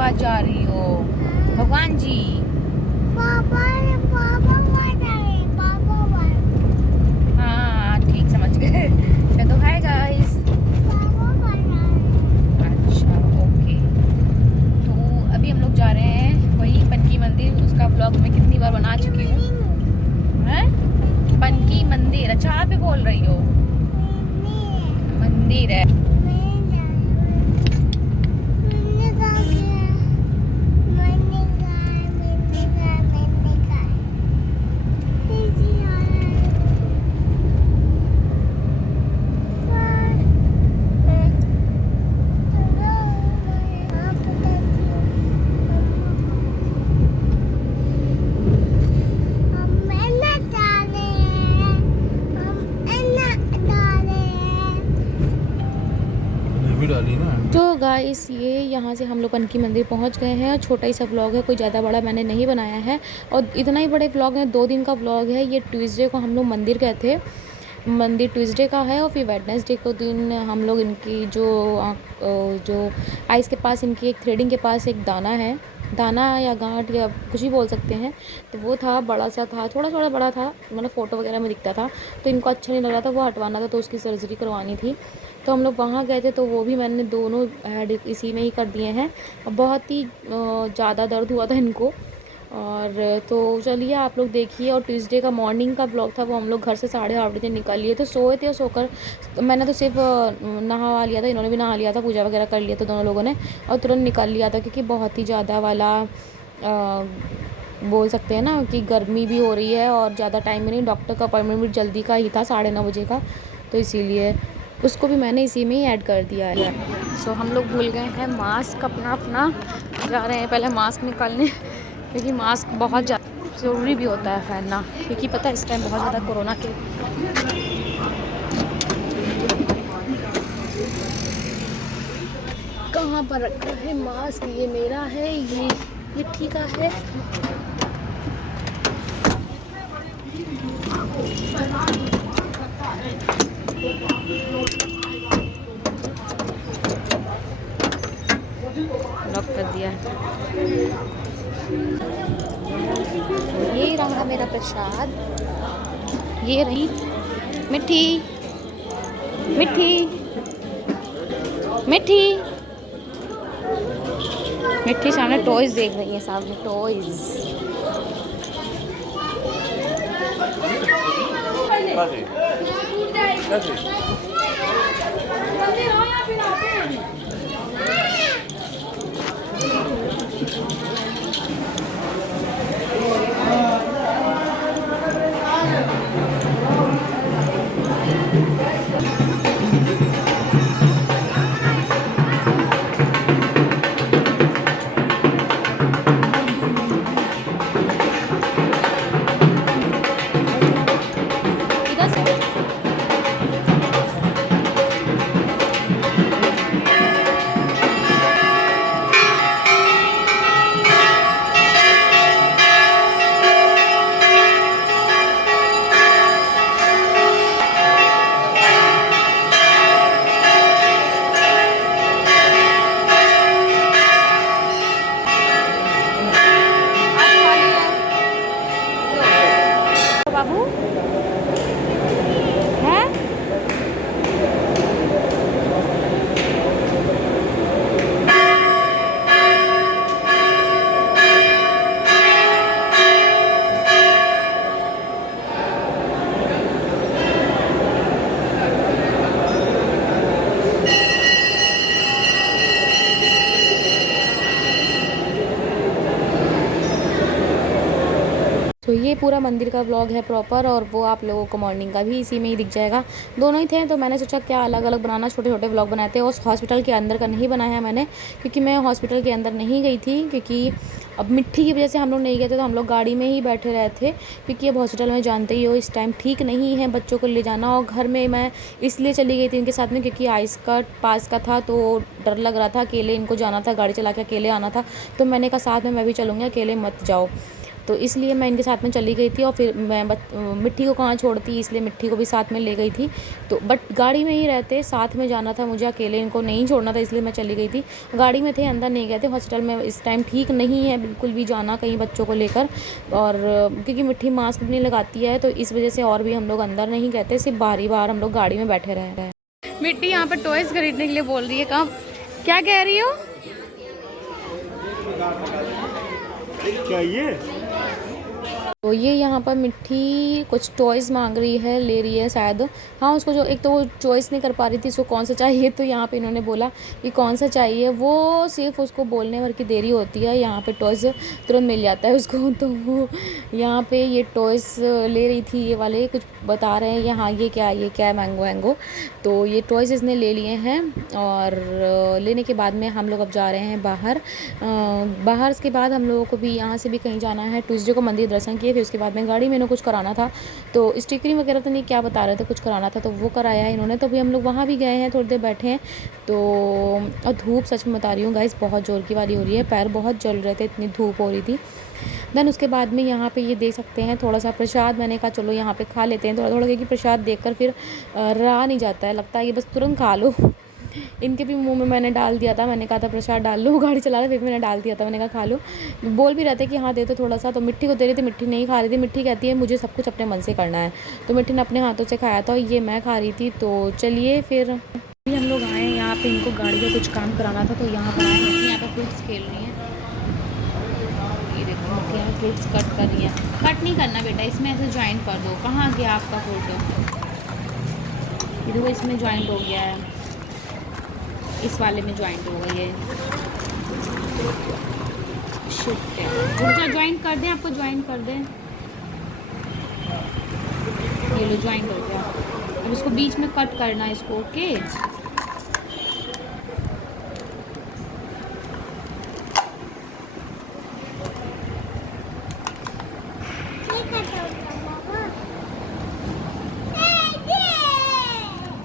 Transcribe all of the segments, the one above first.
पास जा रही हो? भगवान जी पापा पापा पापा हाँ ठीक समझ गए। चलो हाय गाइस। अच्छा ओके, तो अभी हम लोग जा रहे हैं वही पनकी मंदिर। उसका ब्लॉग मैं कितनी बार बना चुकी हूँ। हैं? पनकी मंदिर? अच्छा आप ही बोल रही हो, मंदिर है। डाली ना। तो गाइस ये यहाँ से हम लोग पनकी मंदिर पहुँच गए हैं। और छोटा ही सा व्लॉग है, कोई ज़्यादा बड़ा मैंने नहीं बनाया है। और इतना ही बड़े व्लॉग है, 2 दिन का व्लॉग है। ये ट्यूसडे को हम लोग मंदिर गए थे। मंदिर ट्यूसडे का है और फिर वेडनेसडे को दिन हम लोग इनकी जो आइस के पास, इनकी एक थ्रेडिंग के पास एक दाना या गांठ या कुछ भी बोल सकते हैं। तो वो था, बड़ा सा था, थोड़ा थोड़ा बड़ा था, मतलब फ़ोटो वगैरह में दिखता था। तो इनको अच्छा नहीं लग रहा था, वो हटवाना था, तो उसकी सर्जरी करवानी थी। तो हम लोग वहाँ गए थे, तो वो भी मैंने दोनों ऐड इसी में ही कर दिए हैं। बहुत ही ज़्यादा दर्द हुआ था इनको। और तो चलिए आप लोग देखिए। और ट्यूसडे का मॉर्निंग का ब्लॉग था, वो हम लोग घर से 8:30 बजे निकल लिए थे। सोए थे और सोकर तो मैंने तो सिर्फ नहा लिया था, इन्होंने भी नहा लिया था, पूजा वगैरह कर लिया था दोनों लोगों ने। और तुरंत निकल लिया था, क्योंकि बहुत ही ज़्यादा वाला बोल सकते हैं ना कि गर्मी भी हो रही है और ज़्यादा टाइम में नहीं। डॉक्टर का अपॉइंटमेंट भी जल्दी का ही था, 9:30 बजे का। तो इसीलिए उसको भी मैंने इसी में ही ऐड कर दिया है। सो हम लोग भूल गए हैं मास्क अपना जा रहे हैं पहले मास्क निकालने, क्योंकि मास्क बहुत ज़्यादा ज़रूरी भी होता है पहनना, क्योंकि पता है इस टाइम बहुत ज़्यादा कोरोना के कहाँ पर रखा है मास्क। ये मेरा है, ये ठीक है। लॉक कर दिया है। ये रहा मेरा प्रसाद। ये रही मिठी मिठी मिठी मिठी। सामने टॉयज देख रही है, सामने टॉयज। बाबू है। तो ये पूरा मंदिर का व्लॉग है प्रॉपर, और वो आप लोगों को मॉर्निंग का भी इसी में ही दिख जाएगा। दोनों ही थे, तो मैंने सोचा क्या अलग अलग बनाना, छोटे छोटे व्लॉग बनाते हैं। उस हॉस्पिटल के अंदर का नहीं बनाया मैंने, क्योंकि मैं हॉस्पिटल के अंदर नहीं गई थी। क्योंकि अब मिट्टी की वजह से हम लोग नहीं गए थे, तो हम लोग गाड़ी में ही बैठे रहे थे। क्योंकि अब हॉस्पिटल में जानते ही हो इस टाइम ठीक नहीं है बच्चों को ले जाना। और घर में मैं इसलिए चली गई थी इनके साथ में, क्योंकि आइस का पास का था, तो डर लग रहा था, अकेले इनको जाना था, गाड़ी चला के अकेले आना था। तो मैंने कहा साथ में मैं भी चलूँगी, अकेले मत जाओ। तो इसलिए मैं इनके साथ में चली गई थी। और फिर मैं मिट्टी को कहाँ छोड़ती, इसलिए मिट्टी को भी साथ में ले गई थी। तो बट गाड़ी में ही रहते, साथ में जाना था मुझे, अकेले इनको नहीं छोड़ना था, इसलिए मैं चली गई थी। गाड़ी में थे, अंदर नहीं गए थे। हॉस्पिटल में इस टाइम ठीक नहीं है बिल्कुल भी जाना कहीं बच्चों को लेकर, और क्योंकि मिट्टी मास्क भी नहीं लगाती है, तो इस वजह से और भी हम लोग अंदर नहीं गए थे, सिर्फ बाहरी बाहर हम लोग गाड़ी में बैठे रहे। मिट्टी यहाँ पर टॉयज़ खरीदने के लिए बोल रही है। कहाँ, क्या कह रही हो? चाहिए तो ये यहाँ पर मिट्टी कुछ टॉयज़ मांग रही है, ले रही है शायद। हाँ, उसको जो एक तो वो चॉइस नहीं कर पा रही थी उसको कौन सा चाहिए, तो यहाँ पे इन्होंने बोला कि कौन सा चाहिए। वो सिर्फ उसको बोलने भर की देरी होती है, यहाँ पे टॉयज़ तुरंत मिल जाता है उसको। तो वो यहाँ पे ये टॉयज़ ले रही थी, ये वाले कुछ बता रहे हैं यहाँ, ये क्या है, मैंगो वैंगो। तो ये टॉयज़ इसने ले लिए हैं, और लेने के बाद में हम लोग अब जा रहे हैं बाहर। बाहर के बाद हम लोगों को भी यहाँ से भी कहीं जाना है। ट्यूसडे को मंदिर दर्शन किए, फिर उसके बाद में गाड़ी में इन्हें कुछ कराना था, तो स्टिकरिंग वगैरह तो नहीं, क्या बता रहे थे, कुछ कराना था तो वो कराया है इन्होंने। तो अभी हम लोग वहाँ भी गए हैं, थोड़ी देर बैठे हैं। तो और धूप सच में बता रही हूँ गाइस, बहुत ज़ोर की वाली हो रही है, पैर बहुत जल रहे थे, इतनी धूप हो रही थी। देन उसके बाद में यहाँ पे ये देख सकते हैं थोड़ा सा प्रसाद, मैंने कहा चलो यहाँ पे खा लेते हैं थोड़ा थोड़ा, क्योंकि प्रसाद देखकर फिर रहा नहीं जाता है, लगता है कि बस तुरंत खा लो। इनके भी मुंह में मैंने डाल दिया था, मैंने कहा था प्रसाद डाल लो, गाड़ी चला रहे फिर मैंने डाल दिया था, मैंने कहा खा लो। बोल भी रहे थे कि हाँ दे दो थोड़ा सा, तो मिट्टी को दे रही थी, मिट्टी नहीं खा रही थी। मिट्टी कहती है मुझे सब कुछ अपने मन से करना है, तो मिट्टी ने अपने हाथों से खाया था, ये मैं खा रही थी। तो चलिए फिर अभी हम लोग आए यहाँ पे, इनको गाड़ी का कुछ काम कराना था, तो यहाँ पर आए हैं। यहाँ पर फ्रूट्स खेल रही हैं, ये देखो यहाँ फ्रूट्स कट कर रही है। कट नहीं करना बेटा, इसमें ऐसे ज्वाइंट कर दो। कहाँ गया आपका फोटो? ये देखो इसमें ज्वाइंट हो गया है, इस वाले में ज्वाइंट हो गई है। शिट है, रुक जा, ज्वाइंट कर दें, आपको ज्वाइंट कर दें। ये लो ज्वाइंट हो गया। अब इसको बीच में कट करना है इसको, ओके।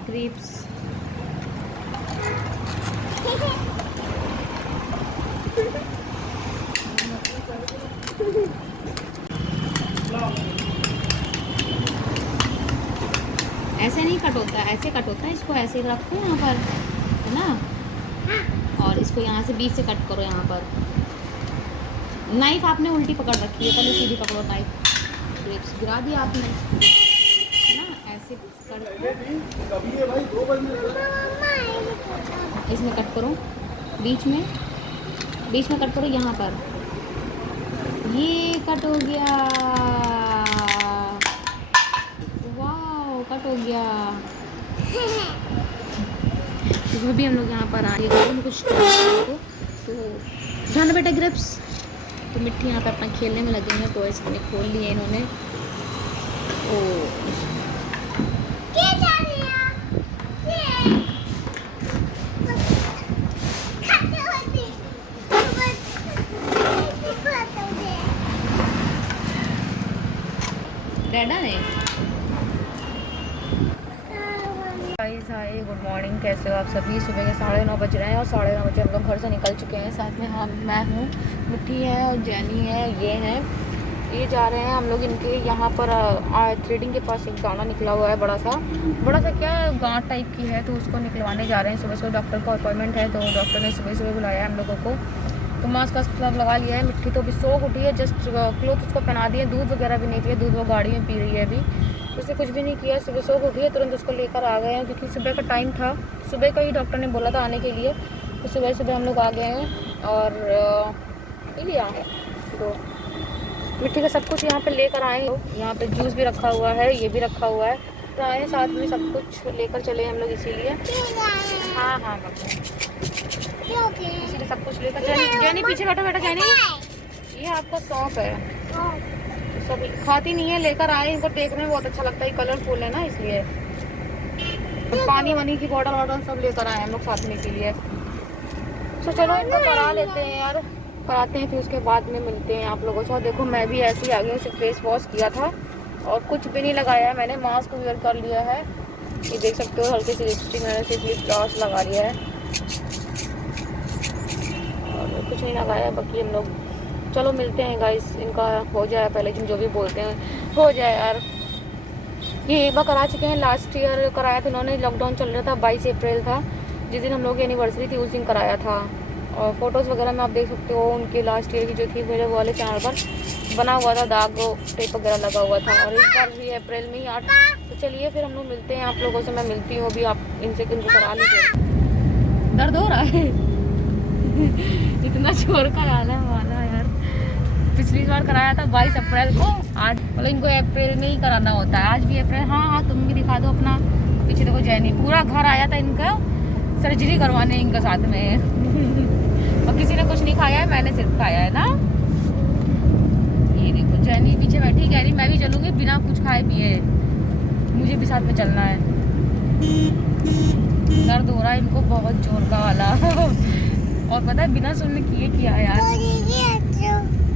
ग्रेप्स ऐसे नहीं कट होता, ऐसे कट होता है। इसको ऐसे रखो यहाँ पर, है ना, और इसको यहाँ से बीच से कट करो। यहाँ पर नाइफ आपने उल्टी पकड़ रखी है, पहले सीधी पकड़ो नाइफ। ग्रेप्स गिरा दिया आपने, है ना, ऐसे इसमें कट करो, बीच में कट करो। यहाँ पर ये कट हो गया, वाह कट हो गया। तो भी हम लोग यहाँ पर आए कुछ तो ध्यान बेटा ग्रेप्स। तो मिट्टी यहाँ पर अपना खेलने में लगे हैं, टॉयज अपने खोल लिए इन्होंने। ओ डैडा ने गाइस हाय, गुड मॉर्निंग, कैसे हो आप सभी। सुबह के 9:30 बज रहे हैं, और 9:30 बजे हम लोग घर से निकल चुके हैं। साथ में हम, मैं हूँ, मिट्टी है और जैनी है, ये हैं, ये जा रहे हैं हम लोग इनके यहाँ पर थ्रेडिंग के पास एक गाना निकला हुआ है, बड़ा सा क्या गांठ टाइप की है, तो उसको निकलवाने जा रहे हैं। सुबह डॉक्टर का अपॉइंटमेंट है, तो डॉक्टर ने सुबह बुलाया है हम लोगों को। तो मास्क का सब लगा लिया है। मिट्टी तो अभी सो उठी है, जस्ट क्लोथ उसको पहना दिए, दूध वगैरह भी नहीं पिया, दूध वो गाड़ी में पी रही है अभी, उसे कुछ भी नहीं किया। सुबह सो उठी है, तुरंत उसको लेकर आ गए हैं, क्योंकि सुबह का टाइम था, सुबह का ही डॉक्टर ने बोला था आने के लिए। तो सुबह हम लोग आ गए हैं और पी लिया। तो मिट्टी का सब कुछ यहाँ पे लेकर आए हैं। यहाँ पे जूस भी रखा हुआ है, ये भी रखा हुआ है, तो आए साथ में सब कुछ लेकर चले हम लोग, इसीलिए। हाँ इसीलिए सब कुछ लेकर। जैनी पीछे बैठो बेटा, जैनी ये आपका सौंफ है, सब खाती नहीं है, लेकर आए। इनको देखने में बहुत अच्छा लगता है, कलरफुल है ना, इसलिए। तो पानी वानी की बॉटल सब लेकर आए हम लोग साथ में, इसीलिए। तो चलो इनको करा लेते हैं यार, कराते हैं, फिर उसके बाद में मिलते हैं आप लोगों से। देखो मैं भी ऐसे ही आ गई हूँ, सिर्फ फेस वॉश किया था और कुछ भी नहीं लगाया है मैंने, मास्क वेयर कर लिया है, ये देख सकते हो। हल्की सी लिपस्टिक मैंने सिर्फ लिप ग्लॉस लगा लिया है और कुछ नहीं लगाया। बाकी हम लोग चलो मिलते हैं गाइस, इनका हो जाए पहले, जो भी बोलते हैं हो जाए यार। ये एक बार करा चुके हैं, लास्ट ईयर कराया था उन्होंने, लॉकडाउन चल रहा था, 22 अप्रैल था जिस दिन हम लोग की एनिवर्सरी थी, उस दिन कराया था। और फोटोज़ वगैरह में आप देख सकते हो उनके लास्ट ईयर की जो थी, मेरे वाले चैनल पर बना हुआ था, दाग टेप वगैरह लगा हुआ था। और इस बार भी अप्रैल में ही 8। तो चलिए फिर हम लोग मिलते हैं आप लोगों से, मैं मिलती हूँ अभी, आप इनसे इनको करा लीजिए। दर्द हो रहा है इतना जोर का आना वाला यार। पिछली बार कराया था 22 अप्रैल को, आज मतलब इनको अप्रैल में ही कराना होता है। आज भी अप्रैल, हाँ हाँ तुम भी दिखा दो अपना। पीछे देखो जैनी, पूरा घर आया था इनका सर्जरी करवाने इनका साथ में और किसी ने कुछ नहीं खाया है, मैंने सिर्फ खाया है ना। ये देखो जैनी पीछे बैठी, कह रही मैं भी चलूँगी बिना कुछ खाए पिए, मुझे भी साथ में चलना है। दर्द हो रहा है इनको बहुत जोर का वाला और पता है बिना सुनने किए किया यार,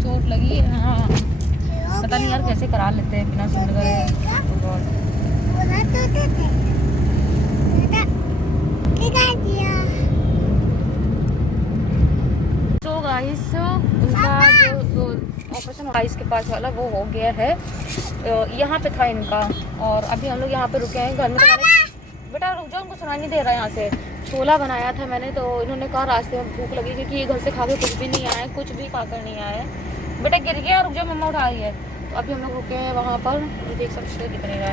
चोट लगी है। हाँ पता नहीं यार कैसे करा लेते हैं बिना सुनने का। तो गाइस उनका जो ऑपरेशन हुआ इसके पास वाला वो हो गया है, यहाँ पे था इनका। और अभी हम लोग यहाँ पे रुके हैं घर में। तो बेटा रुक जाओ, उनको सुनाई नहीं दे रहा है। यहाँ से छोला बनाया था मैंने, तो इन्होंने कहा रास्ते में भूख लगी, क्योंकि ये घर से खा के कुछ भी नहीं आया, कुछ भी खाकर नहीं आया। बेटा गिर गया, रुक जाओ मम्मा उठा रही है। तो अभी हम लोग रुके हैं वहाँ पर, देख सकते हो कितने का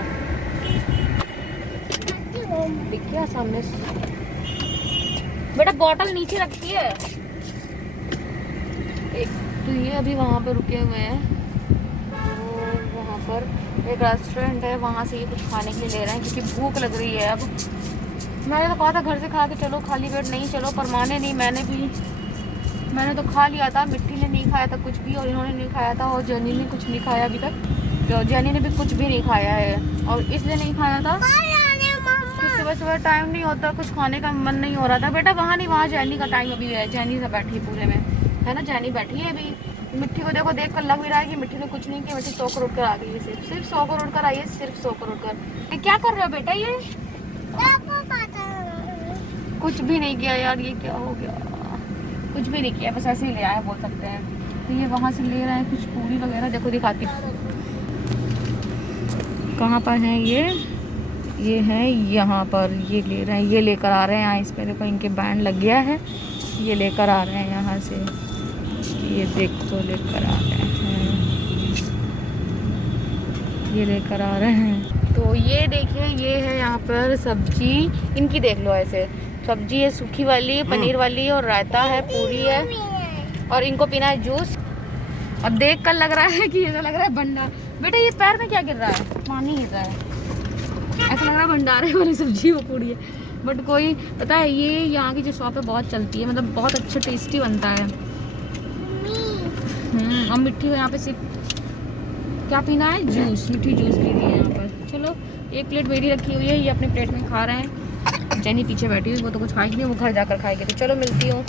दिख गया सामने। बेटा बॉटल नीचे रखती है एक। तो ये अभी वहाँ पर रुके हुए हैं, तो वहाँ पर एक रेस्टोरेंट है, वहाँ से ये कुछ खाने के लिए ले रहे हैं क्योंकि भूख लग रही है। अब मैंने तो कहा था घर से खा के चलो, खाली पेट नहीं चलो, पर माने नहीं। मैंने तो खा लिया था, मिट्टी ने नहीं खाया था कुछ भी, और इन्होंने नहीं खाया था, और जैनी ने कुछ नहीं खाया अभी तक। तो जैनी ने भी कुछ भी नहीं खाया है, और इसलिए नहीं खाया था कि सुबह सुबह टाइम नहीं होता, कुछ खाने का मन नहीं हो रहा था। बेटा वहाँ नहीं, वहाँ जैनी का टाइम अभी है, जैनी से बैठी पूरे में है ना, जैनी बैठी है अभी। मिट्टी को देखो, देख कर लग भी रहा है कि मिट्टी ने कुछ नहीं किया। मिट्टी 100 करोड़ कर आ गई है, सिर्फ 100 करोड़ कर आई है, सिर्फ 100 करोड़ कर। क्या कर रहे हो बेटा? ये कुछ भी नहीं किया यार, ये क्या हो गया? कुछ भी नहीं किया, बस ऐसे ही ले आए बोल सकते हैं। तो ये वहाँ से ले रहे हैं कुछ पूरी वगैरह, देखो दिखाती कहाँ पर है ये है यहाँ पर, ये ले रहे हैं, ये लेकर आ रहे हैं। यहाँ इस पर देखो इनके बैंड लग गया है, ये लेकर आ रहे हैं यहाँ से, ये देखो लेकर आ रहे हैं, ये लेकर आ रहे हैं। तो ये देखिए, ये है यहाँ पर सब्जी इनकी, देख लो ऐसे सब्जी है, सूखी वाली, पनीर वाली, और रायता है, पूरी है, और इनको पीना है जूस। अब देख कर लग रहा है कि ये तो लग रहा है भंडार। बेटा ये पैर में क्या गिर रहा है? पानी गिर रहा है, ऐसा लग रहा है भंडारे वाली सब्जी वो पूरी है। बट कोई पता है, ये यहाँ की जो शॉप है बहुत चलती है, मतलब बहुत अच्छा टेस्टी बनता है। और मिट्टी यहाँ पे सिर्फ क्या पीना है? जूस, मिट्टी जूस पी रही है यहाँ पर। चलो एक प्लेट मेरी रखी हुई है, ये अपने प्लेट में खा रहे हैं। जैनी पीछे बैठी हुई, वो तो कुछ खाएगी नहीं, वो घर जाकर खाएगी। तो चलो मिलती हूँ।